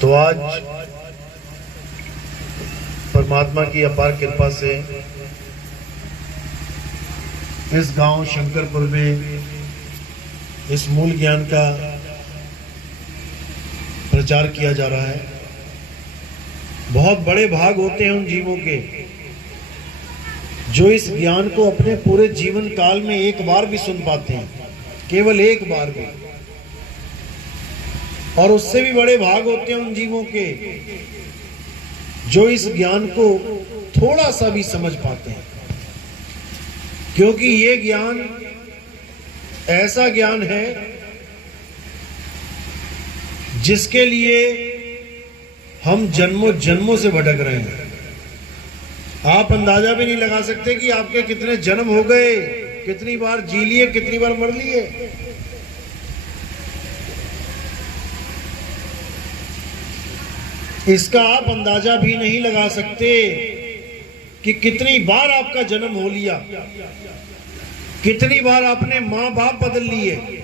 तो आज परमात्मा की अपार कृपा से इस गांव शंकरपुर में इस मूल ज्ञान का प्रचार किया जा रहा है। बहुत बड़े भाग होते हैं उन जीवों के जो इस ज्ञान को अपने पूरे जीवन काल में एक बार भी सुन पाते हैं, केवल एक बार भी। और उससे भी बड़े भाग होते हैं उन जीवों के जो इस ज्ञान को थोड़ा सा भी समझ पाते हैं, क्योंकि ये ज्ञान ऐसा ज्ञान है जिसके लिए हम जन्मों जन्मों से भटक रहे हैं। आप अंदाजा भी नहीं लगा सकते कि आपके कितने जन्म हो गए, कितनी बार जी लिए, कितनी बार मर लिए। इसका आप अंदाजा भी नहीं लगा सकते कि कितनी बार आपका जन्म हो लिया, कितनी बार आपने माँ बाप बदल लिए।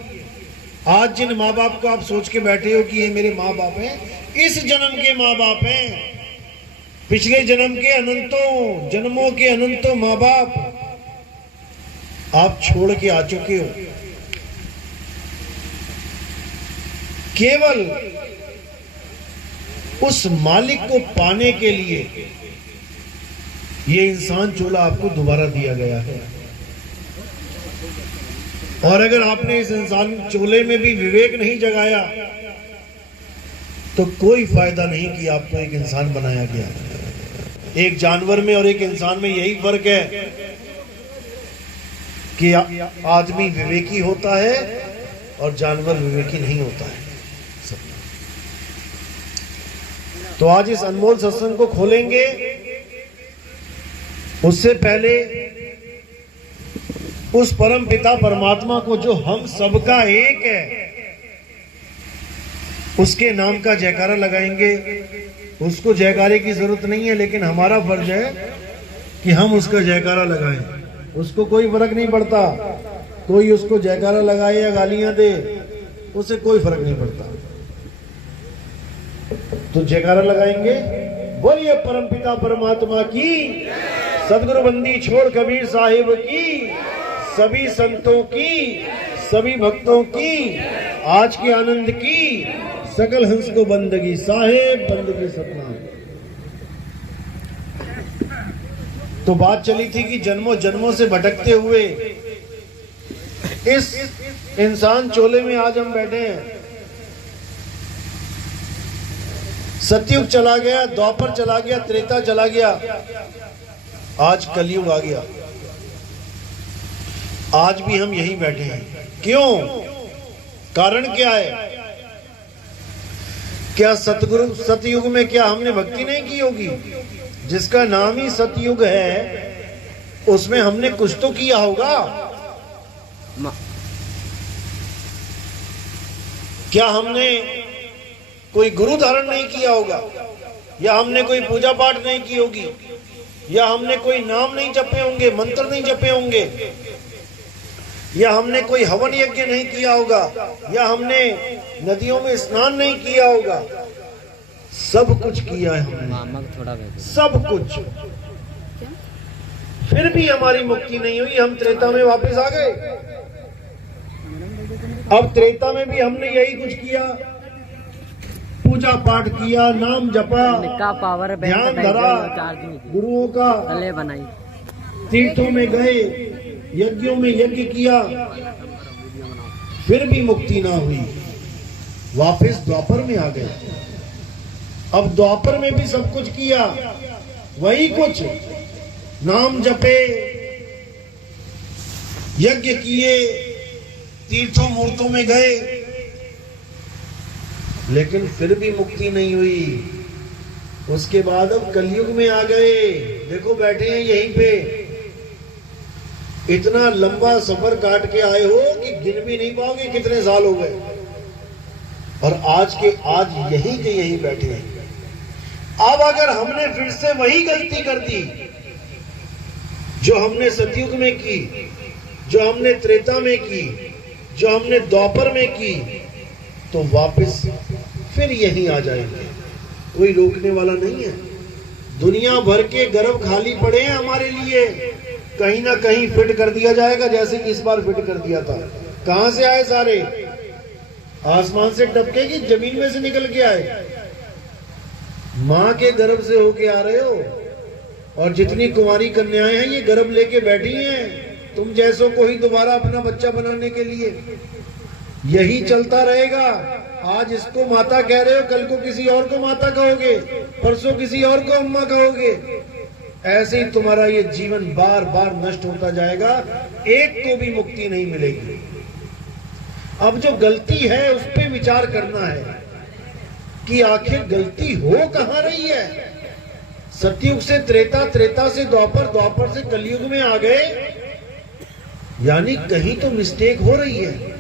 आज जिन माँ बाप को आप सोच के बैठे हो कि ये मेरे माँ बाप हैं, इस जन्म के माँ बाप हैं, पिछले जन्म के अनंतों जन्मों के अनंतों माँ बाप आप छोड़ के आ चुके हो। केवल उस मालिक को पाने के लिए ये इंसान चोला आपको दोबारा दिया गया है। और अगर आपने इस इंसान चोले में भी विवेक नहीं जगाया तो कोई फायदा नहीं कि आपको एक इंसान बनाया गया। एक जानवर में और एक इंसान में यही फर्क है कि आदमी विवेकी होता है और जानवर विवेकी नहीं होता है। तो आज इस अनमोल सत्संग को खोलेंगे, उससे पहले उस परम पिता परमात्मा को जो हम सबका एक है, उसके नाम का जयकारा लगाएंगे। उसको जयकारे की जरूरत नहीं है, लेकिन हमारा फर्ज है कि हम उसका जयकारा लगाएं। उसको कोई फर्क नहीं पड़ता, कोई उसको जयकारा लगाए या गालियां दे, उससे कोई फर्क नहीं पड़ता। तो जयकारा लगाएंगे, बोलिए परम पिता परमात्मा की, सदगुरु बंदी छोड़ कबीर साहिब की, सभी संतों की, सभी भक्तों की, आज के आनंद की, सकल हंस को बंदगी साहेब बंदगी सतनाम। तो बात चली थी कि जन्मों जन्मों से भटकते हुए इस इंसान चोले में आज हम बैठे हैं। सतयुग चला गया, द्वापर चला गया, त्रेता चला गया, आज कलयुग आ गया। आज भी हम यहीं बैठे हैं। क्यों? कारण क्या है? क्या सतयुग में क्या हमने भक्ति नहीं की होगी? जिसका नाम ही सतयुग है, उसमें हमने कुछ तो किया होगा। क्या हमने कोई गुरु धारण नहीं किया होगा, या हमने कोई पूजा पाठ नहीं की होगी, या हमने कोई नाम नहीं जपे होंगे, मंत्र नहीं जपे होंगे, या हमने कोई हवन यज्ञ नहीं किया होगा, या हमने नदियों में स्नान नहीं किया होगा। सब कुछ किया है हमने, सब कुछ। फिर भी हमारी मुक्ति नहीं हुई। हम त्रेता में वापस आ गए। अब त्रेता में भी हमने यही कुछ किया, पूजा पाठ किया, नाम जपा, ध्यान धरा, गुरुओं का बनाई, तीर्थों में गए, यज्ञों में यज्ञ किया, फिर भी मुक्ति ना हुई। वापस द्वापर में आ गए। अब द्वापर में भी सब कुछ किया, वही कुछ, नाम जपे, यज्ञ किए, तीर्थों मूर्तों में गए, लेकिन फिर भी मुक्ति नहीं हुई। उसके बाद अब कलयुग में आ गए। देखो बैठे हैं यहीं पे, इतना लंबा सफर काट के आए हो कि गिन भी नहीं पाओगे कितने साल हो गए, और आज के आज यहीं के यहीं बैठे हैं। अब अगर हमने फिर से वही गलती कर दी जो हमने सतयुग में की, जो हमने त्रेता में की, जो हमने द्वापर में की, तो वापस फिर यहीं आ जाएंगे, कोई रोकने वाला नहीं है। दुनिया भर के गर्भ खाली पड़े हैं हमारे लिए, कहीं ना कहीं फिट कर दिया जाएगा, जैसे कि इस बार फिट कर दिया था। कहां से आए सारे? आसमान से टपके कि जमीन में से निकल के आए? मां के गर्भ से होके आ रहे हो। और जितनी कुंवारी कन्याएं हैं ये गर्भ लेके बैठी हैं तुम जैसों को ही दोबारा अपना बच्चा बनाने के लिए। यही चलता रहेगा। आज इसको माता कह रहे हो, कल को किसी और को माता कहोगे, परसों किसी और को अम्मा कहोगे। ऐसे ही तुम्हारा ये जीवन बार बार नष्ट होता जाएगा, एक को भी मुक्ति नहीं मिलेगी। अब जो गलती है उस पर विचार करना है कि आखिर गलती हो कहां रही है। सतयुग से त्रेता, त्रेता से द्वापर, द्वापर से कलयुग में आ गए, यानी कहीं तो मिस्टेक हो रही है।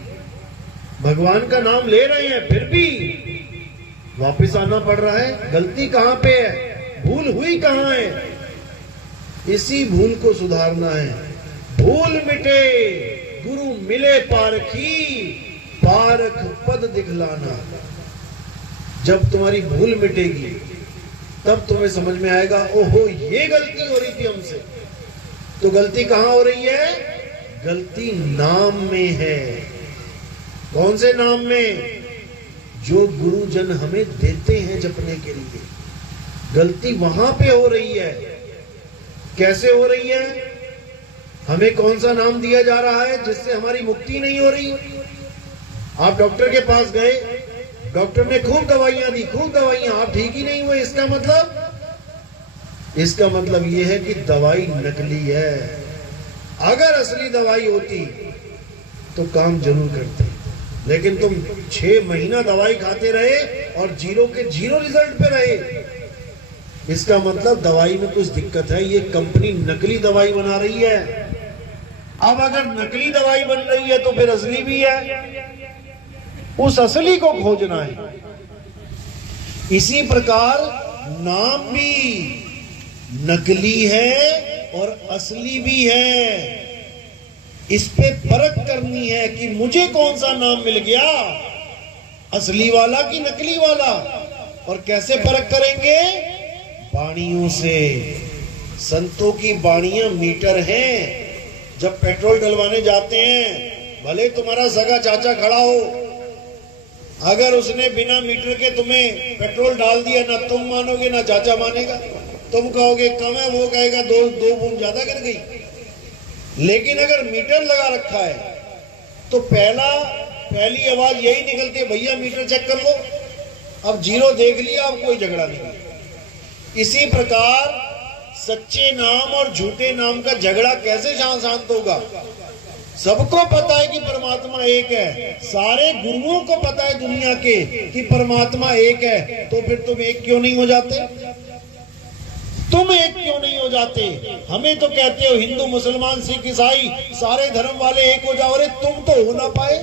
भगवान का नाम ले रहे हैं फिर भी वापस आना पड़ रहा है। गलती कहां पे है, भूल हुई कहां है? इसी भूल को सुधारना है। भूल मिटे गुरु मिले पारखी, पारख पद दिखलाना। जब तुम्हारी भूल मिटेगी तब तुम्हें समझ में आएगा, ओहो ये गलती हो रही थी हमसे। तो गलती कहां हो रही है? गलती नाम में है। कौन से नाम में? जो गुरुजन हमें देते हैं जपने के लिए। गलती वहां पे हो रही है। कैसे हो रही है? हमें कौन सा नाम दिया जा रहा है जिससे हमारी मुक्ति नहीं हो रही? आप डॉक्टर के पास गए, डॉक्टर ने खूब दवाइयां दी, खूब दवाइयां, आप ठीक ही नहीं हुए। इसका मतलब यह है कि दवाई नकली है। अगर असली दवाई होती तो काम जरूर करते, लेकिन तुम 6 महीना दवाई खाते रहे और जीरो के जीरो रिजल्ट पे रहे। इसका मतलब दवाई में कुछ दिक्कत है, ये कंपनी नकली दवाई बना रही है। अब अगर नकली दवाई बन रही है तो फिर असली भी है, उस असली को खोजना है। इसी प्रकार नाम भी नकली है और असली भी है। इस पे परख करनी है कि मुझे कौन सा नाम मिल गया, असली वाला कि नकली वाला। और कैसे परख करेंगे? बाणियों से। संतों की बाणियां मीटर हैं। जब पेट्रोल डलवाने जाते हैं, भले तुम्हारा सगा चाचा खड़ा हो, अगर उसने बिना मीटर के तुम्हें पेट्रोल डाल दिया, ना तुम मानोगे ना चाचा मानेगा। तुम कहोगे कम है, वो कहेगा दो बूंद ज्यादा कर गई। लेकिन अगर मीटर लगा रखा है तो पहली आवाज यही निकलती है, भैया मीटर चेक कर लो। अब जीरो देख लिया, अब कोई झगड़ा नहीं। इसी प्रकार सच्चे नाम और झूठे नाम का झगड़ा कैसे शांत होगा? सबको पता है कि परमात्मा एक है, सारे गुरुओं को पता है दुनिया के कि परमात्मा एक है, तो फिर तुम एक क्यों नहीं हो जाते? तुम एक क्यों नहीं हो जाते? हमें तो कहते हो हिंदू मुसलमान सिख ईसाई सारे धर्म वाले एक हो जाओ। अरे तुम तो हो ना पाए।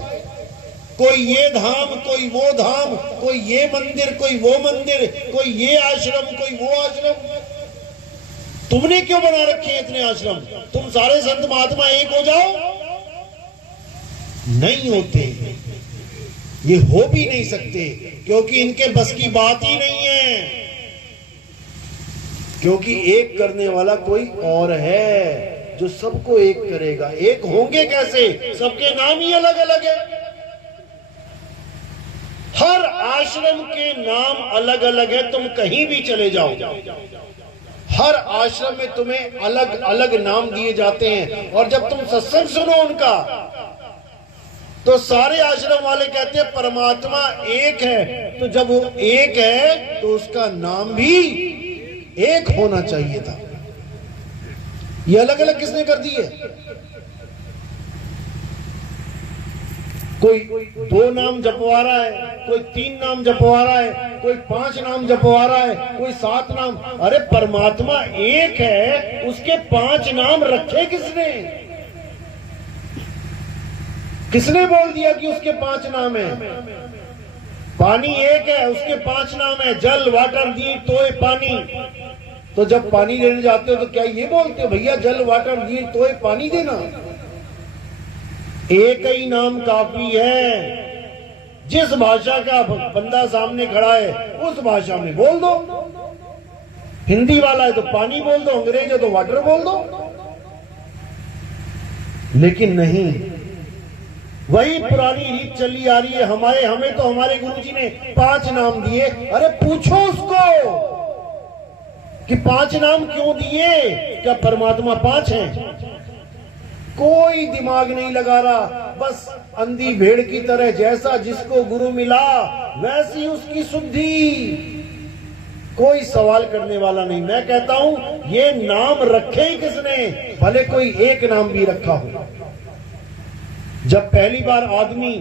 कोई ये धाम, कोई वो धाम, कोई ये मंदिर, कोई वो मंदिर, कोई ये आश्रम, कोई वो आश्रम। तुमने क्यों बना रखे हैं इतने आश्रम? तुम सारे संत महात्मा एक हो जाओ। नहीं होते, ये हो भी नहीं सकते, क्योंकि इनके बस की बात ही नहीं है। क्योंकि एक करने वाला कोई और है जो सबको एक करेगा। एक होंगे कैसे? सबके नाम ही अलग अलग है। हर आश्रम के नाम अलग अलग है। तुम कहीं भी चले जाओ, हर आश्रम में तुम्हें अलग अलग नाम दिए जाते हैं। और जब तुम सत्संग सुनो उनका, तो सारे आश्रम वाले कहते हैं परमात्मा एक है। तो जब वो एक है तो उसका नाम भी एक होना चाहिए था। ये अलग अलग किसने कर दी है? कोई 2 नाम जपवा रहा है, कोई 3 नाम जपवा रहा है, कोई 5 नाम जपवा रहा है, कोई 7 नाम। अरे परमात्मा एक है, उसके 5 नाम रखे किसने? किसने बोल दिया कि उसके 5 नाम है? पानी एक है, उसके 5 नाम है, जल, वाटर, दी, तोय, पानी। तो जब पानी लेने जाते हो तो क्या ये बोलते हो भैया जल, वाटर, दी, तोय, पानी देना? एक ही नाम काफी है। जिस भाषा का बंदा सामने खड़ा है उस भाषा में बोल दो। हिंदी वाला है तो पानी बोल दो, अंग्रेज है तो वाटर बोल दो। लेकिन नहीं, वही पुरानी रीत चली आ रही है। हमें तो हमारे गुरुजी ने 5 नाम दिए। अरे पूछो उसको कि 5 नाम क्यों दिए? क्या परमात्मा 5 हैं? कोई दिमाग नहीं लगा रहा, बस अंधी भेड़ की तरह जैसा जिसको गुरु मिला वैसी उसकी शुद्धि। कोई सवाल करने वाला नहीं। मैं कहता हूं ये नाम रखे ही किसने, भले कोई एक नाम भी रखा हो। जब पहली बार आदमी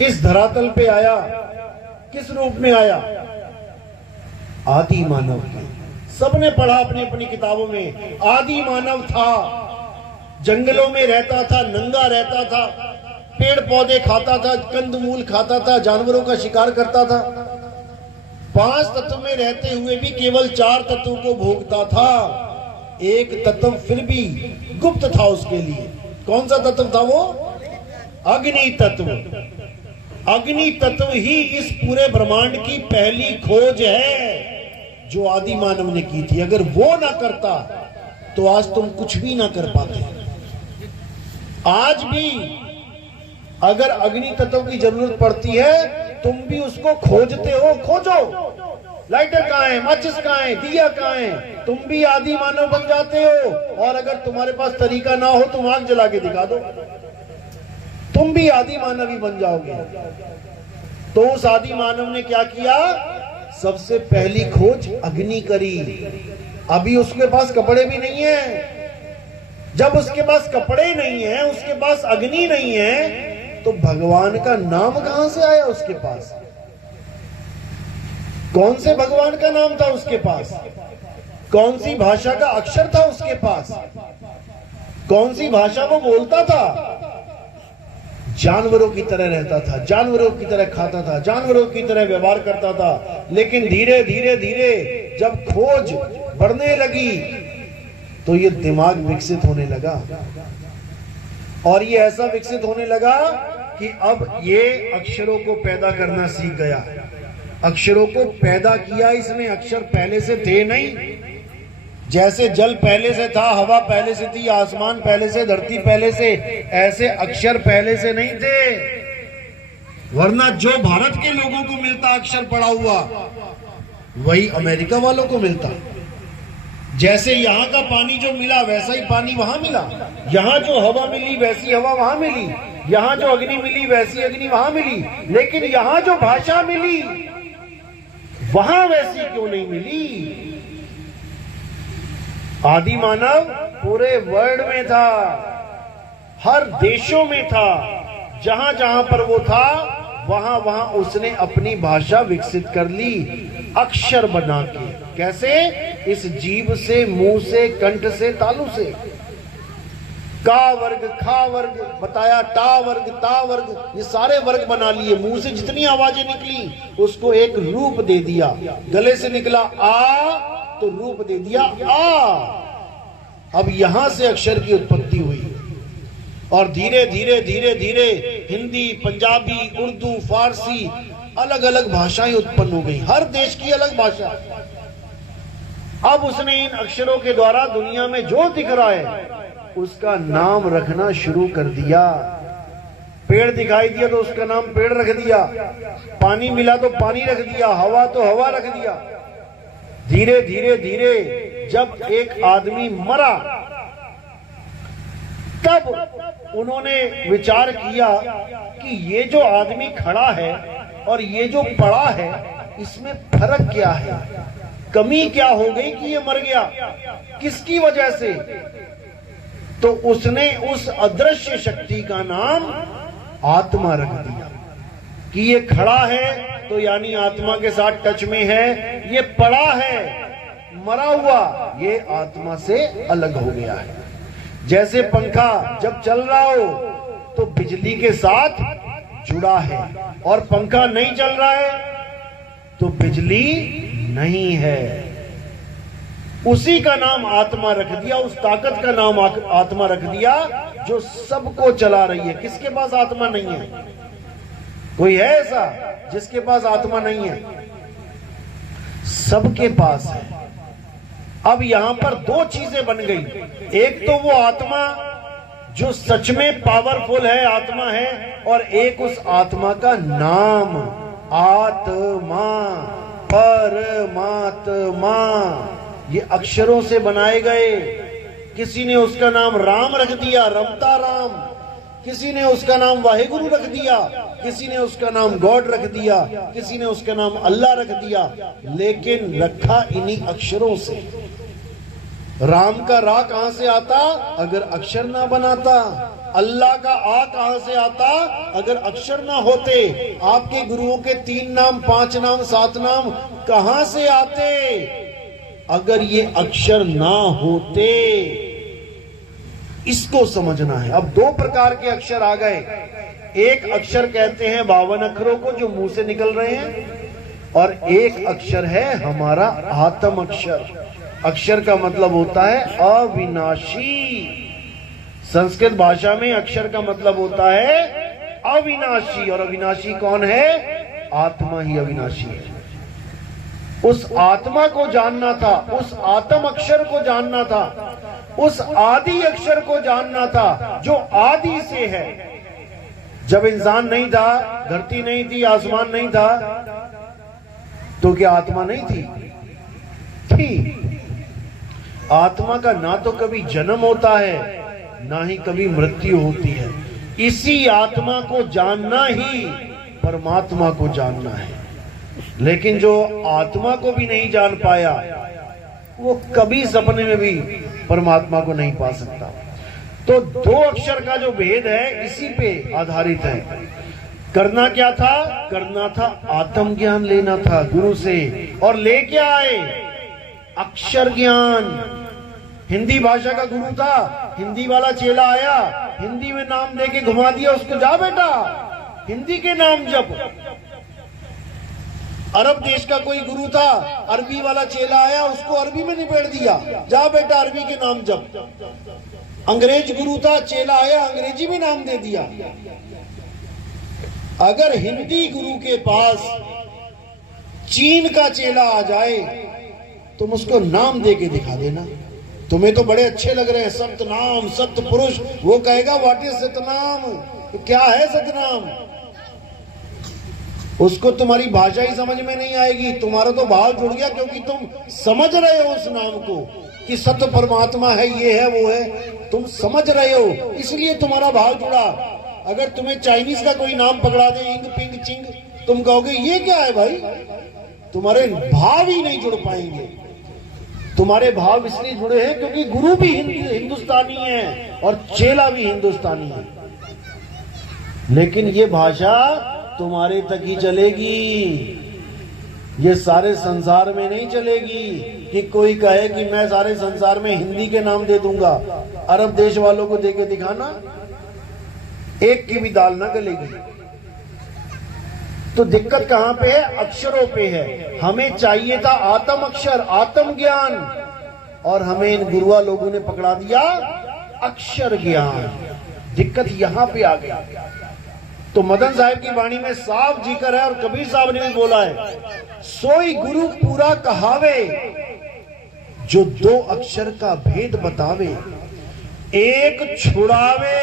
इस धरातल पे आया, किस रूप में आया? आदि मानव। सबने पढ़ा अपनी अपनी किताबों में, आदि मानव था, जंगलों में रहता था, नंगा रहता था, पेड़ पौधे खाता था, कंदमूल खाता था, जानवरों का शिकार करता था। 5 तत्व में रहते हुए भी केवल 4 तत्वों को भोगता था। एक तत्व फिर भी गुप्त था उसके लिए। कौन सा तत्व था वो? अग्नि तत्व। अग्नि तत्व ही इस पूरे ब्रह्मांड की पहली खोज है जो आदि मानव ने की थी। अगर वो ना करता तो आज तुम कुछ भी ना कर पाते। आज भी अगर अग्नि तत्व की जरूरत पड़ती है, तुम भी उसको खोजते हो। खोजो, लाइटर कहाँ है, माचिस कहाँ है, दिया कहाँ है, तुम भी आदि मानव बन जाते हो। और अगर तुम्हारे पास तरीका ना हो तुम आग जला के दिखा दो, तुम भी आदि मानव ही बन जाओगे। तो उस आदि मानव ने क्या किया? सबसे पहली खोज अग्नि करी। अभी उसके पास कपड़े भी नहीं है। जब उसके पास कपड़े नहीं है, उसके पास अग्नि नहीं है, तो भगवान का नाम कहां से आया उसके पास? कौन से भगवान का नाम था उसके पास? कौन सी भाषा का अक्षर था उसके पास? कौन सी भाषा वो बोलता था? जानवरों की तरह रहता था, जानवरों की तरह खाता था, जानवरों की तरह व्यवहार करता था। लेकिन धीरे धीरे धीरे जब खोज बढ़ने लगी तो ये दिमाग विकसित होने लगा। और ये ऐसा विकसित होने लगा कि अब ये अक्षरों को पैदा करना सीख गया। अक्षरों को पैदा किया इसने। अक्षर पहले से थे नहीं। जैसे जल पहले से था, हवा पहले से थी, आसमान पहले से, धरती पहले से, ऐसे अक्षर पहले से नहीं थे। वरना जो भारत के लोगों को मिलता अक्षर पढ़ा हुआ, वही अमेरिका वालों को मिलता। जैसे यहां का पानी जो मिला वैसा ही पानी वहां मिला। यहां जो हवा मिली वैसी हवा वहां मिली। यहां जो अग्नि मिली वैसी अग्नि वहां मिली। लेकिन यहां जो भाषा मिली वहां वैसी क्यों नहीं मिली? आदि मानव पूरे वर्ल्ड में था, हर देशों में था। जहां जहां पर वो था वहां वहां उसने अपनी भाषा विकसित कर ली, अक्षर बना के। कैसे? इस जीभ से, मुंह से, कंठ से, तालु से। का वर्ग, खा वर्ग बताया, टा वर्ग, ता वर्ग, ये सारे वर्ग बना लिए। मुंह से जितनी आवाजें निकली उसको एक रूप दे दिया। गले से निकला आ तो रूप दे दिया आ। अब यहां से अक्षर की उत्पत्ति हुई। और धीरे धीरे धीरे धीरे हिंदी, पंजाबी, उर्दू, फारसी, अलग अलग भाषाएं उत्पन्न हो गई। हर देश की अलग भाषा। अब उसने इन अक्षरों के द्वारा दुनिया में जो दिख रहा है उसका नाम रखना शुरू कर दिया। पेड़ दिखाई दिया तो उसका नाम पेड़ रख दिया। पानी मिला तो पानी रख दिया। हवा तो हवा रख दिया। धीरे धीरे धीरे जब एक आदमी मरा तब उन्होंने विचार किया कि ये जो आदमी खड़ा है और ये जो पड़ा है इसमें फर्क क्या है, कमी क्या हो गई कि ये मर गया, किसकी वजह से? तो उसने उस अदृश्य शक्ति का नाम आत्मा रख दिया कि ये खड़ा है तो यानी आत्मा के साथ टच में है, ये पड़ा है, मरा हुआ, ये आत्मा से अलग हो गया है। जैसे पंखा जब चल रहा हो तो बिजली के साथ जुड़ा है, और पंखा नहीं चल रहा है तो बिजली नहीं है। उसी का नाम आत्मा रख दिया, उस ताकत का नाम आत्मा रख दिया जो सबको चला रही है। किसके पास आत्मा नहीं है? कोई है ऐसा जिसके पास आत्मा नहीं है? सबके पास है। अब यहां पर दो चीजें बन गई, एक तो वो आत्मा जो सच में पावरफुल है, आत्मा है, और एक उस आत्मा का नाम, आत्मा, परमात्मा। ये अक्षरों से बनाए गए। किसी ने उसका नाम राम रख दिया, रमता राम, किसी ने उसका नाम वाहेगुरु रख दिया, किसी ने उसका नाम गॉड रख दिया, किसी ने उसका नाम अल्लाह रख दिया, लेकिन रखा इन्हीं अक्षरों से। राम का रा कहां से आता अगर अक्षर ना बनाता? अल्लाह का आ कहां से आता अगर अक्षर ना होते? आपके गुरुओं के 3 नाम, 5 नाम, 7 नाम कहां से आते अगर ये अक्षर ना होते? इसको समझना है। अब 2 प्रकार के अक्षर आ गए। एक अक्षर कहते हैं 52 अक्षरों को जो मुंह से निकल रहे हैं, और एक अक्षर है हमारा आत्म अक्षर। अक्षर का मतलब होता है अविनाशी। संस्कृत भाषा में अक्षर का मतलब होता है अविनाशी, और अविनाशी कौन है? आत्मा ही अविनाशी है। उस आत्मा को जानना था, उस आत्म अक्षर को जानना था, उस आदि अक्षर को जानना था जो आदि से है। जब इंसान नहीं था, धरती नहीं थी, आसमान नहीं था, तो क्या आत्मा नहीं थी? थी। आत्मा का ना तो कभी जन्म होता है ना ही कभी मृत्यु होती है। इसी आत्मा को जानना ही परमात्मा को जानना है। लेकिन जो आत्मा को भी नहीं जान पाया वो कभी सपने में भी परमात्मा को नहीं पा सकता। तो 2 अक्षर का जो भेद है इसी पे आधारित है। करना क्या था? करना था आत्म ज्ञान लेना था गुरु से, और ले क्या आए? अक्षर ज्ञान। हिंदी भाषा का गुरु था, हिंदी वाला चेला आया, हिंदी में नाम देके घुमा दिया उसको, जा बेटा हिंदी के नाम जप। अरब देश का कोई गुरु था, अरबी वाला चेला आया, उसको अरबी में निपेट दिया, जा बेटा अरबी के नाम जप। अंग्रेज गुरु था, चेला आया, अंग्रेजी में नाम दे दिया। अगर हिंदी गुरु के पास चीन का चेला आ जाए तुम उसको नाम दे के दिखा देना। तुम्हें तो बड़े अच्छे लग रहे हैं सतनाम, सतपुरुष, वो कहेगा व्हाट इज सतनाम? तो क्या है सतनाम? उसको तुम्हारी भाषा ही समझ में नहीं आएगी। तुम्हारा तो भाव जुड़ गया क्योंकि तुम समझ रहे हो उस नाम को कि सत्य परमात्मा है, ये है, वो है, तुम समझ रहे हो, इसलिए तुम्हारा भाव जुड़ा। अगर तुम्हें चाइनीज का कोई नाम पकड़ा दे, इंग पिंग चिंग, तुम कहोगे ये क्या है भाई? तुम्हारे भाव ही नहीं जुड़ पाएंगे। तुम्हारे भाव इसलिए जुड़े हैं क्योंकि गुरु भी हिंदुस्तानी है और चेला भी हिंदुस्तानी है। लेकिन ये भाषा तुम्हारे तक ही चलेगी, ये सारे संसार में नहीं चलेगी। कि कोई कहे कि मैं सारे संसार में हिंदी के नाम दे दूंगा, अरब देश वालों को देके दिखाना, एक की भी दाल ना गलेगी। तो दिक्कत कहां पे है? अक्षरों पे है। हमें चाहिए था आत्म अक्षर, आत्म ज्ञान, और हमें इन गुरुआ लोगों ने पकड़ा दिया अक्षर ज्ञान। दिक्कत यहां पे आ गई। तो मदन साहब की वाणी में साफ जिक्र है, और कबीर साहब ने भी बोला है, सोई गुरु पूरा कहावे जो 2 अक्षर का भेद बतावे, एक छुड़ावे।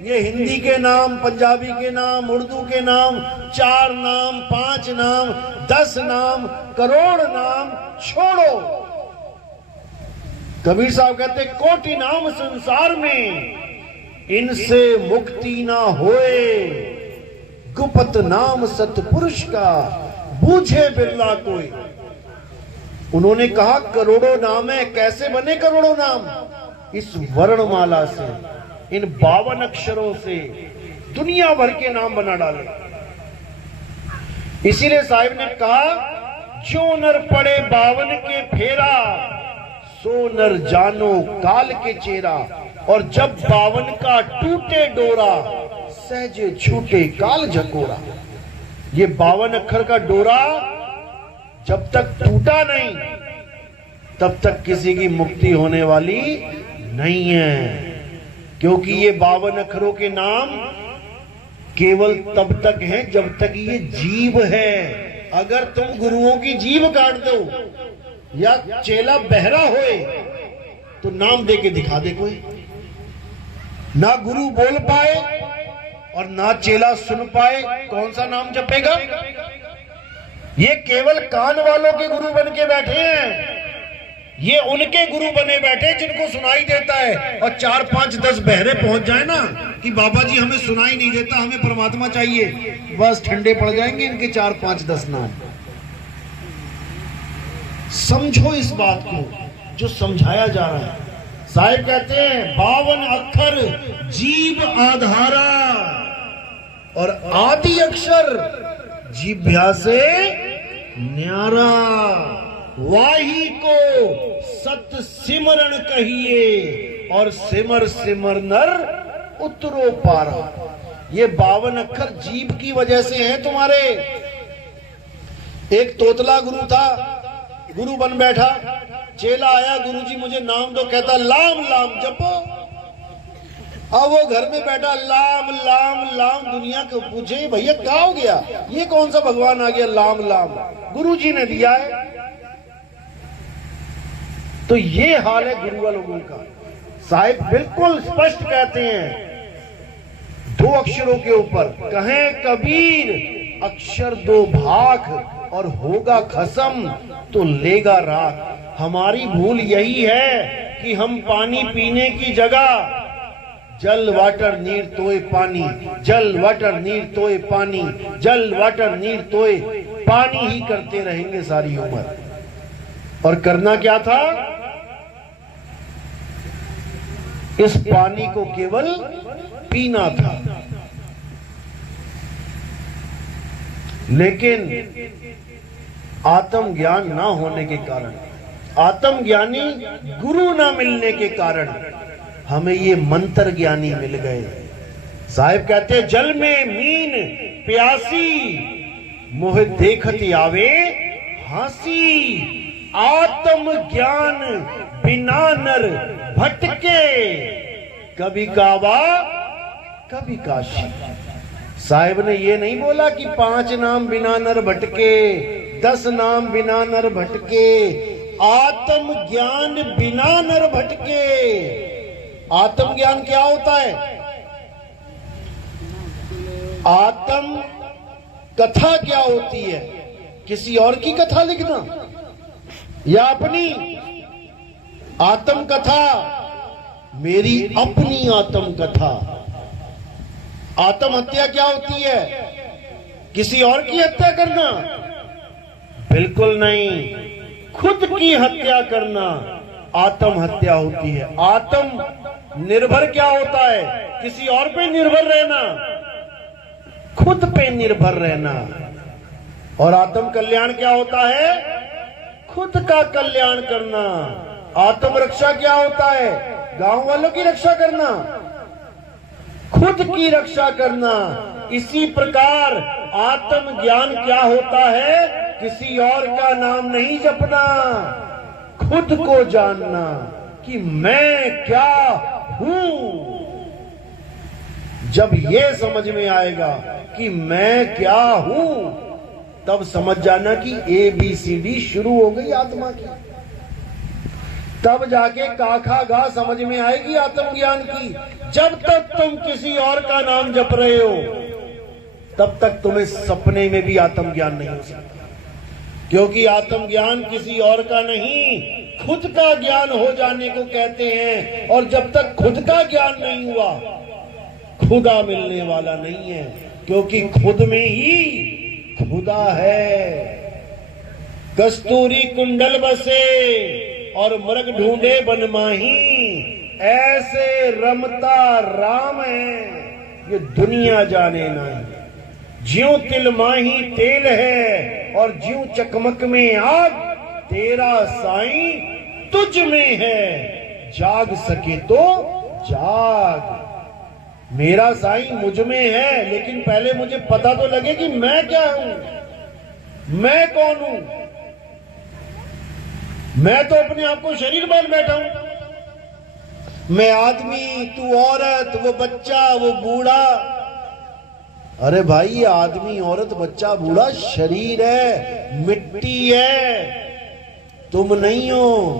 ये हिंदी के नाम, पंजाबी के नाम, उर्दू के नाम, 4 नाम, 5 नाम, 10 नाम, करोड़ नाम छोड़ो। कबीर साहब कहते कोटि नाम संसार में, इनसे मुक्ति ना होए, गुप्त नाम सतपुरुष का बूझे बिरला कोई। उन्होंने कहा करोड़ों नाम है। कैसे बने करोड़ों नाम? इस वर्णमाला से, इन 52 अक्षरों से दुनिया भर के नाम बना डाले। इसीलिए साहिब ने कहा जो नर पड़े 52 के फेरा, सो नर जानो काल के चेहरा। और जब 52 का टूटे डोरा, सहजे छूटे काल झकोरा। ये 52 अक्षर का डोरा जब तक टूटा नहीं तब तक किसी की मुक्ति होने वाली नहीं है। क्योंकि ये 52 अक्षरों के नाम केवल तब तक है जब तक ये जीव है। अगर तुम गुरुओं की जीव काट दो या चेला बहरा होए तो नाम दे के दिखा दे कोई। ना गुरु बोल पाए और ना चेला सुन पाए, कौन सा नाम जपेगा? ये केवल कान वालों के गुरु बन के बैठे हैं। ये उनके गुरु बने बैठे जिनको सुनाई देता है। और 4, 5, 10 बहरे पहुंच जाए ना कि बाबा जी हमें सुनाई नहीं देता, हमें परमात्मा चाहिए, बस ठंडे पड़ जाएंगे इनके 4, 5, 10 नाम। समझो इस बात को जो समझाया जा रहा है। साहिब कहते हैं 52 अक्षर जीव आधारा और आदि अक्षर जीभ्या से न्यारा। वाही को सत सिमरण कहिए और सिमर सिमर नर उतरो पारा। ये 52 अक्षर जीभ की वजह से हैं तुम्हारे। एक तोतला गुरु था, गुरु बन बैठा, चेला आया, गुरुजी मुझे नाम दो, कहता लाम लाम जपो। अब वो घर में बैठा लाम लाम लाम, दुनिया को पूछे भैया क्या हो गया, ये कौन सा भगवान आ गया लाम लाम, गुरुजी ने दिया है। तो ये हाल है गुरु लोगों का। साहिब बिल्कुल स्पष्ट कहते हैं 2 अक्षरों के ऊपर, कहें कबीर अक्षर 2 भाग और होगा खसम तो लेगा राख। हमारी भूल यही है कि हम पानी पीने की जगह जल वाटर नीर तोए पानी, जल वाटर नीर तोए पानी, जल वाटर नीर तोए पानी ही करते रहेंगे सारी उम्र। और करना क्या था? इस पानी को केवल पीना था। लेकिन आत्म ज्ञान ना होने के कारण, आत्मज्ञानी गुरु ना मिलने के कारण हमें ये मंत्र ज्ञानी मिल गए। साहिब कहते हैं जल में मीन प्यासी मोह देखत आवे हासी। आत्म ज्ञान बिना नर भटके, कभी काबा कभी काशी। साहिब ने ये नहीं बोला कि 5 नाम बिना नर भटके, 10 नाम बिना नर भटके, आत्म ज्ञान बिना नर भटके। आत्म ज्ञान क्या होता है? आत्म कथा क्या होती है? किसी और की कथा लिखना या अपनी? आत्म कथा मेरी अपनी आत्म कथा। आत्महत्या क्या होती है? किसी और की हत्या करना? बिल्कुल नहीं, खुद की हत्या करना आत्महत्या होती है। आत्म निर्भर क्या होता है? किसी और पे निर्भर रहना, खुद पे निर्भर रहना। और आत्म कल्याण क्या होता है? खुद का कल्याण करना। आत्म रक्षा क्या होता है? गांव वालों की रक्षा करना, खुद की रक्षा करना। इसी प्रकार आत्म ज्ञान क्या होता है? किसी और का नाम नहीं जपना, खुद को जानना कि मैं क्या हूं। जब ये समझ में आएगा कि मैं क्या हूं, तब समझ जाना कि ABCD शुरू हो गई आत्मा की। तब जाके काखा गा समझ में आएगी आत्मज्ञान की। जब तक तुम किसी और का नाम जप रहे हो, तब तक तुम्हें सपने में भी आत्मज्ञान नहीं हो सकता। क्योंकि आत्मज्ञान किसी और का नहीं, खुद का ज्ञान हो जाने को कहते हैं। और जब तक खुद का ज्ञान नहीं हुआ, खुदा मिलने वाला नहीं है। क्योंकि खुद में ही खुदा है। कस्तूरी कुंडल बसे और मृग ढूंढे बनमाही, ऐसे रमता राम है ये दुनिया जाने नहीं। ज्यों तिल माही तेल है और ज्यों चकमक में आग, तेरा साईं तुझ में है, जाग सके तो जाग। मेरा साईं मुझ में है, लेकिन पहले मुझे पता तो लगे कि मैं क्या हूं, मैं कौन हूं। मैं तो अपने आप को शरीर मान बैठा हूं। मैं आदमी, तू औरत, वो बच्चा, वो बूढ़ा, अरे भाई ये आदमी औरत बच्चा बूढ़ा शरीर है, मिट्टी है, तुम नहीं हो,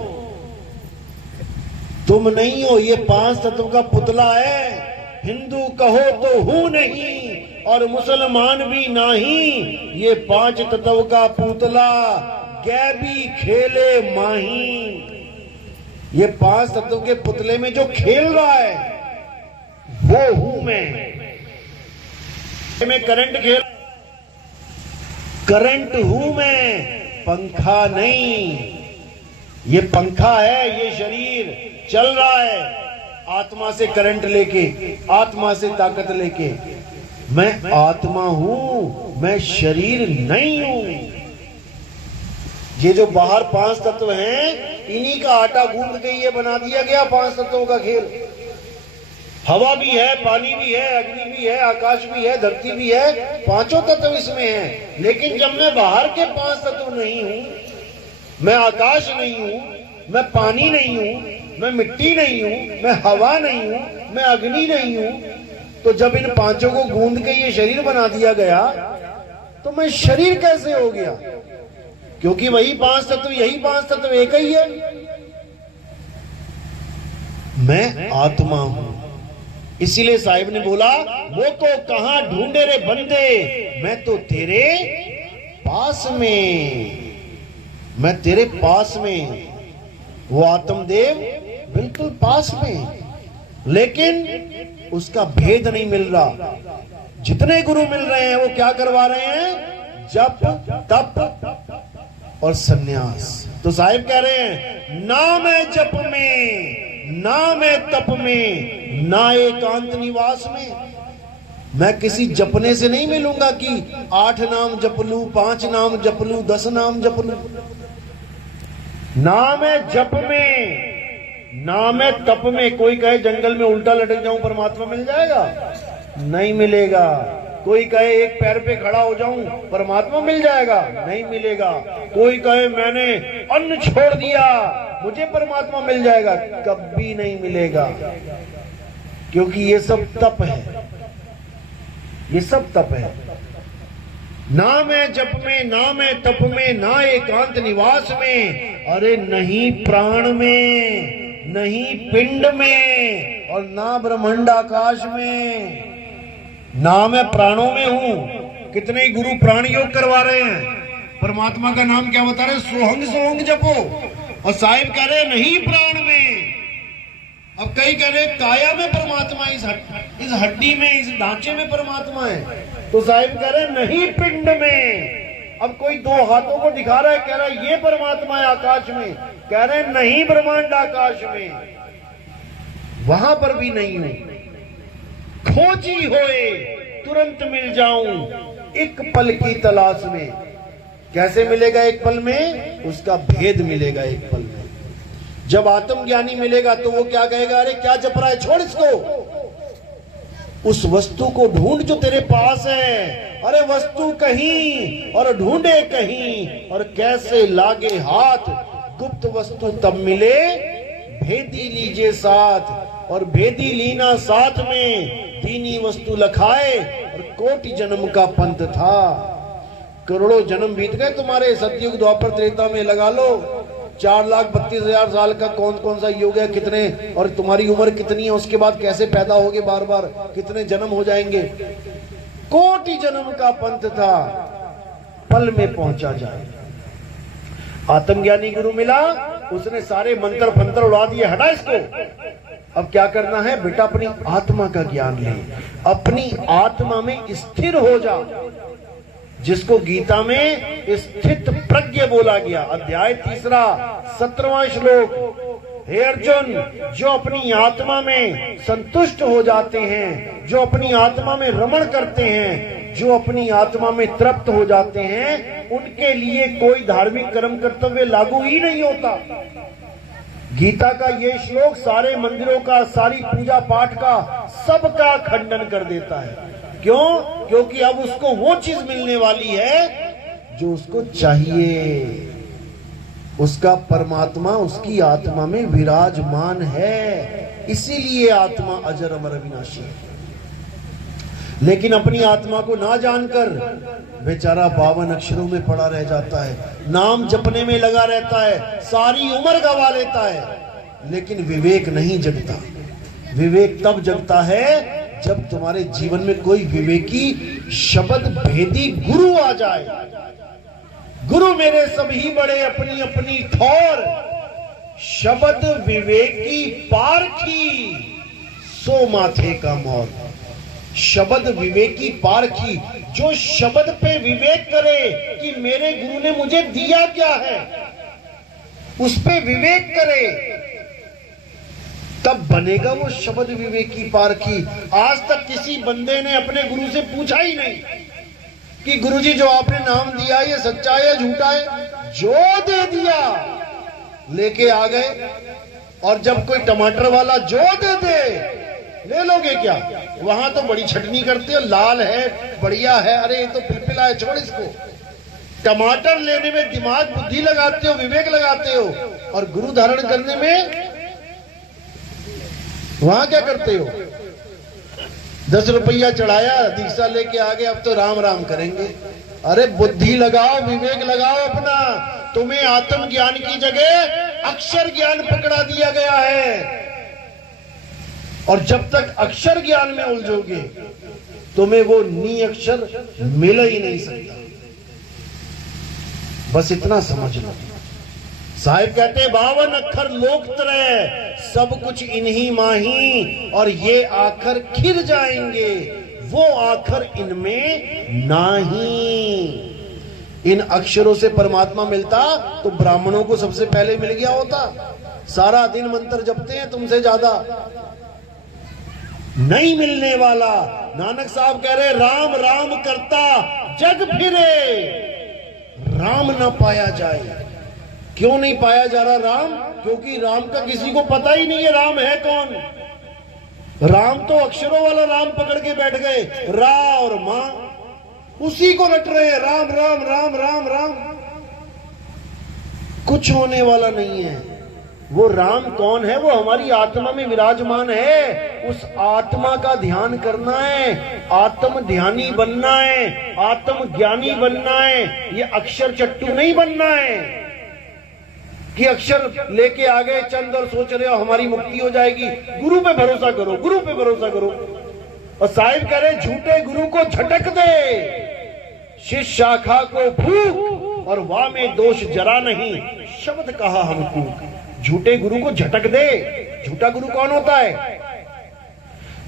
तुम नहीं हो। ये 5 तत्व का पुतला है। हिंदू कहो तो हूं नहीं और मुसलमान भी नहीं, ये 5 तत्व का पुतला गैबी खेले माही। ये 5 तत्व के पुतले में जो खेल रहा है वो हूं मैं करंट खेल, करंट हूं मैं, पंखा नहीं। ये पंखा है, ये शरीर चल रहा है आत्मा से करंट लेके, आत्मा से ताकत लेके। मैं आत्मा हूं, मैं शरीर नहीं हूं। ये जो बाहर 5 तत्व हैं, इन्हीं का आटा गूंद के ये बना दिया गया 5 तत्वों का खेल। हवा भी है, पानी भी है, अग्नि भी है, आकाश भी है, धरती भी है, 5 तत्व इसमें हैं। लेकिन जब मैं बाहर के 5 तत्व नहीं हूं, मैं आकाश नहीं हूं, मैं पानी नहीं हूं, मैं मिट्टी नहीं हूं, मैं हवा नहीं हूं, मैं अग्नि नहीं हूं, तो जब इन 5 को गूंद के ये शरीर बना दिया गया तो मैं शरीर कैसे हो गया? क्योंकि वही 5 तत्व, यही 5 तत्व एक ही है। मैं आत्मा हूं। इसीलिए साहिब ने बोला, वो तो कहां ढूंढे रे बंदे, मैं तो तेरे पास में, मैं तेरे पास में। वो आत्मदेव बिल्कुल पास में, लेकिन उसका भेद नहीं मिल रहा। जितने गुरु मिल रहे हैं वो क्या करवा रहे हैं? जप, तप और सन्यास। तो साहिब कह रहे हैं, ना मैं जप में, ना मैं तप में, ना एकांत निवास में। मैं किसी जपने से नहीं मिलूंगा कि 8 नाम जप लूं, 5 नाम जप लूं, 10 नाम जप लूं। ना मैं जप में, ना मैं तप में। कोई कहे जंगल में उल्टा लटक जाऊं परमात्मा मिल जाएगा? नहीं मिलेगा। कोई कहे एक पैर पे खड़ा हो जाऊं परमात्मा मिल जाएगा? नहीं मिलेगा। कोई कहे मैंने अन्न छोड़ दिया मुझे परमात्मा मिल जाएगा? कभी नहीं मिलेगा। क्योंकि ये सब तप है, ये सब तप है। ना मैं जप में, ना मैं तप में, ना एकांत निवास में, अरे नहीं प्राण में, नहीं पिंड में, और ना ब्रह्मांड आकाश में। ना मैं प्राणों में हूं। कितने ही गुरु प्राण योग करवा रहे हैं, परमात्मा का नाम क्या बता रहे? सोहंग सोहंग जपो। और साहिब कह रहे नहीं प्राण में। अब कई कह रहे काया में परमात्मा, इस हड्डी में, इस ढांचे में परमात्मा है। तो साहिब कह रहे नहीं पिंड में। अब कोई 2 हाथों को दिखा रहा है, कह रहा है ये परमात्मा है आकाश में, कह रहे नहीं ब्रह्मांड आकाश में, वहां पर भी नहीं हूं। खोजी होए तुरंत मिल जाऊं एक पल की तलाश में। कैसे मिलेगा एक पल में? उसका भेद मिलेगा एक पल में। जब आत्मज्ञानी मिलेगा तो वो क्या कहेगा? अरे क्या जप रहा है, छोड़ इसको, उस वस्तु को ढूंढ जो तेरे पास है। अरे वस्तु कहीं और ढूंढे कहीं, और कैसे लागे हाथ, गुप्त वस्तु तब मिले भेदी लीजिए साथ। और भेदी लीना साथ में, दीनी वस्तु लखाए, और कोटि जन्म का पंथ था। करोड़ों जन्म बीत गए तुम्हारे, सतयुग द्वापर त्रेता में लगा लो। 4,32,000 साल का कौन कौन सा युग है, कितने, और तुम्हारी उम्र कितनी है, उसके बाद कैसे पैदा होगे, बार बार कितने जन्म हो जाएंगे। कोटि जन्म का पंथ था, पल में पहुंचा जाए। आत्मज्ञानी गुरु मिला, उसने सारे मंत्र फंत्र उड़ा दिए, हटा इसको। अब क्या करना है बेटा? अपनी आत्मा का ज्ञान ले, अपनी आत्मा में स्थिर हो जा, जिसको गीता में स्थित प्रज्ञ बोला गया। अध्याय 3 17वां श्लोक। हे अर्जुन, जो अपनी आत्मा में संतुष्ट हो जाते हैं, जो अपनी आत्मा में रमण करते हैं, जो अपनी आत्मा में तृप्त हो जाते हैं, उनके लिए कोई धार्मिक कर्म कर्तव्य लागू ही नहीं होता। गीता का ये श्लोक सारे मंदिरों का, सारी पूजा पाठ का, सबका खंडन कर देता है। क्यों? क्योंकि अब उसको वो चीज मिलने वाली है जो उसको चाहिए। उसका परमात्मा उसकी आत्मा में विराजमान है, इसीलिए आत्मा अजर अमर अविनाशी है। लेकिन अपनी आत्मा को ना जानकर बेचारा 52 अक्षरों में पड़ा रह जाता है, नाम जपने में लगा रहता है, सारी उम्र गवा लेता है, लेकिन विवेक नहीं जगता। विवेक तब जगता है जब तुम्हारे जीवन में कोई विवेकी शब्द भेदी गुरु आ जाए। गुरु मेरे सभी बड़े अपनी अपनी ठौर, शब्द विवेकी पारखी सो माथे का मोर। शब्द विवेकी पारखी, जो शब्द पे विवेक करे कि मेरे गुरु ने मुझे दिया क्या है, उस पे विवेक करे, तब बनेगा वो शब्द विवेकी पारखी। आज तक किसी बंदे ने अपने गुरु से पूछा ही नहीं कि गुरुजी जो आपने नाम दिया ये सच्चा है या झूठा है, जो दे दिया लेके आ गए। और जब कोई टमाटर वाला जो दे दे, ले लोगे क्या? वहां तो बड़ी छटनी करते हो, लाल है, बढ़िया है, अरे ये तो पिलपिला है, छोड़ इसको। टमाटर लेने में दिमाग बुद्धि लगाते हो, विवेक लगाते हो, और गुरु धारण करने में वहां क्या करते हो? 10 रुपया चढ़ाया, दीक्षा लेके आ गए, अब तो राम राम करेंगे। अरे बुद्धि लगाओ, विवेक लगाओ अपना। तुम्हें आत्मज्ञान की जगह अक्षर ज्ञान पकड़ा दिया गया है, और जब तक अक्षर ज्ञान में उलझोगे तुम्हें वो नी अक्षर मिल ही नहीं सकता। बस इतना समझ लो। साहिब कहते 52 अक्षर लोक त्रय, सब कुछ इन्हीं माही, और ये आखर खिर जाएंगे, वो आखर इनमें नाही। इन अक्षरों से परमात्मा मिलता तो ब्राह्मणों को सबसे पहले मिल गया होता। सारा दिन मंत्र जपते हैं तुमसे ज्यादा। नहीं मिलने वाला। नानक साहब कह रहे राम राम करता जग फिरे, राम ना पाया जाए। क्यों नहीं पाया जा रहा राम? क्योंकि राम का किसी को पता ही नहीं है राम है कौन। राम तो अक्षरों वाला राम पकड़ के बैठ गए, रा और मां, उसी को रट रहे हैं, राम राम राम राम राम। कुछ होने वाला नहीं है। वो राम कौन है? वो हमारी आत्मा में विराजमान है। उस आत्मा का ध्यान करना है, आत्म ध्यानी बनना है, आत्म ज्ञानी बनना है। ये अक्षर चट्टू नहीं बनना है कि अक्षर लेके आ गए चंद और सोच रहे हो हमारी मुक्ति हो जाएगी। गुरु पे भरोसा करो, गुरु पे भरोसा करो। और साहिब कह रहे झूठे गुरु को झटक दे, शिष्य शाखा को फूक, और वाह में दोष जरा नहीं, शब्द कहा हमको। झूठे गुरु को झटक दे। झूठा गुरु कौन होता है?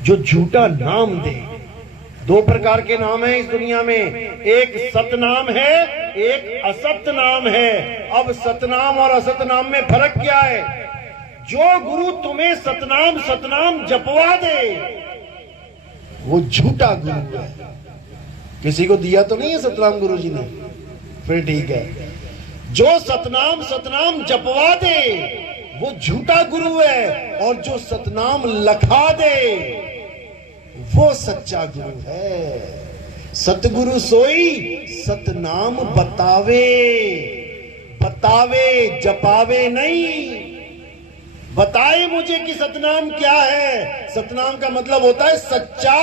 जो झूठा नाम दे। 2 प्रकार के नाम है इस दुनिया में, एक सतनाम है, एक असत नाम है। अब सतनाम और असत नाम में फर्क क्या है? जो गुरु तुम्हें सतनाम सतनाम जपवा दे वो झूठा गुरु है। किसी को दिया तो नहीं है सतनाम गुरु जी ने? फिर ठीक है। जो सतनाम सतनाम जपवा दे वो झूठा गुरु है, और जो सतनाम लखा दे वो सच्चा गुरु है। सतगुरु सोई सतनाम बतावे, बतावे जपावे नहीं। बताए मुझे कि सतनाम क्या है। सतनाम का मतलब होता है सच्चा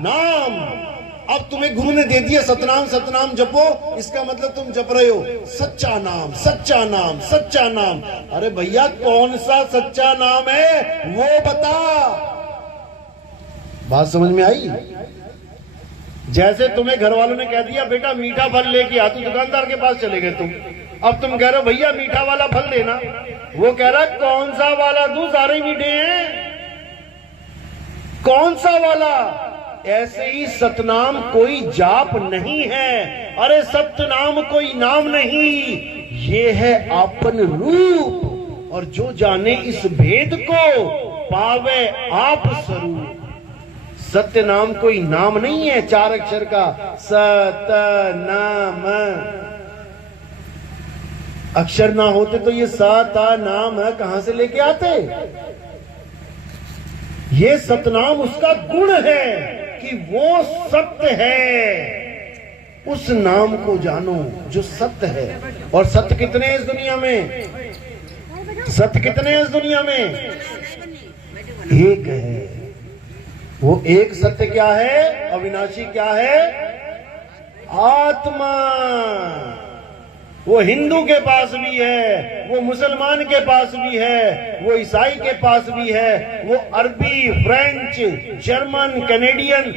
नाम। अब तुम्हें गुरु ने दे दिया सतनाम सतनाम जपो, इसका मतलब तुम जप रहे हो सच्चा नाम सच्चा नाम सच्चा नाम। अरे भैया कौन सा सच्चा नाम है वो बता। बात समझ में आई? जैसे तुम्हें घर वालों ने कह दिया बेटा मीठा फल लेके आ, तो दुकानदार के पास चले गए तुम। अब तुम कह रहे हो भैया मीठा वाला फल देना, वो कह रहा कौन सा वाला दूं, सारे मीठे हैं, कौन सा वाला। ऐसे ही सतनाम कोई जाप नहीं है। अरे सतनाम कोई नाम नहीं, ये है आपन रूप। और जो जाने इस भेद को पावे आप स्वरूप। सत्य नाम कोई नाम नहीं है 4 अक्षर का। सतनाम अक्षर ना होते तो ये सता नाम कहां से लेके आते? ये सतनाम उसका गुण है कि वो सत्य है। उस नाम को जानो जो सत्य है। और सत्य कितने हैं इस दुनिया में? सत्य कितने हैं इस दुनिया में? एक है। वो एक सत्य क्या है? अविनाशी क्या है? आत्मा। वो हिंदू के पास भी है, वो मुसलमान के पास भी है, वो ईसाई के पास भी है, वो अरबी, फ्रेंच, जर्मन, कैनेडियन,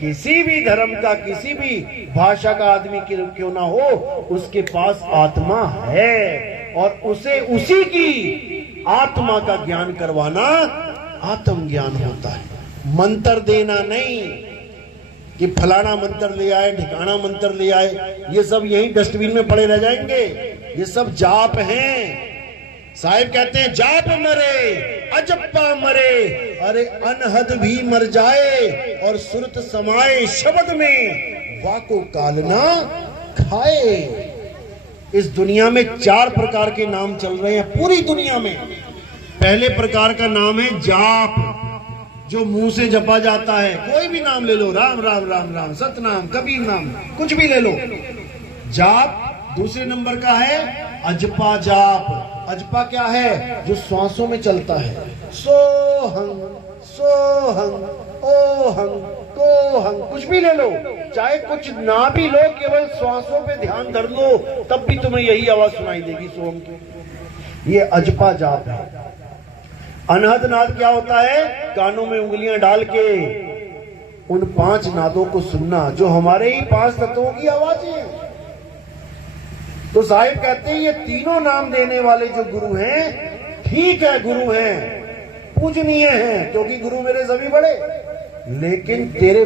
किसी भी धर्म का, किसी भी भाषा का आदमी क्यों ना हो, उसके पास आत्मा है। और उसे उसी की आत्मा का ज्ञान करवाना आत्म ज्ञान होता है। मंत्र देना नहीं कि फलाना मंत्र ले आए, ढिकाना मंत्र ले आए, ये सब यहीं डस्टबिन में पड़े रह जाएंगे। ये सब जाप हैं। साहिब कहते हैं जाप मरे अजप्पा मरे, अरे अनहद भी मर जाए और सुरत समाए शब्द में, वाको कालना खाए। इस दुनिया में 4 प्रकार के नाम चल रहे हैं पूरी दुनिया में। पहले प्रकार का नाम है जाप, जो मुंह से जपा जाता है। कोई भी नाम ले लो, राम राम राम राम, सतनाम, कबीर नाम, कुछ भी ले लो, जाप। दूसरे नंबर का है अजपा जाप। अजपा क्या है? जो श्वासों में चलता है। सोहं सोहं ओहं कोहं, कुछ भी ले लो, चाहे कुछ ना भी लो, केवल श्वासों पे ध्यान धर लो, तब भी तुम्हें यही आवाज सुनाई देगी, सोहं की। ये अजपा जाप है। अनहद नाद क्या होता है? कानों में उंगलियां डाल के उन 5 नादों को सुनना, जो हमारे ही 5 तत्वों की आवाजें हैं। तो साहिब कहते हैं ये तीनों नाम देने वाले जो गुरु हैं, ठीक है गुरु हैं, पूजनीय हैं, क्योंकि गुरु मेरे सभी बड़े, लेकिन तेरे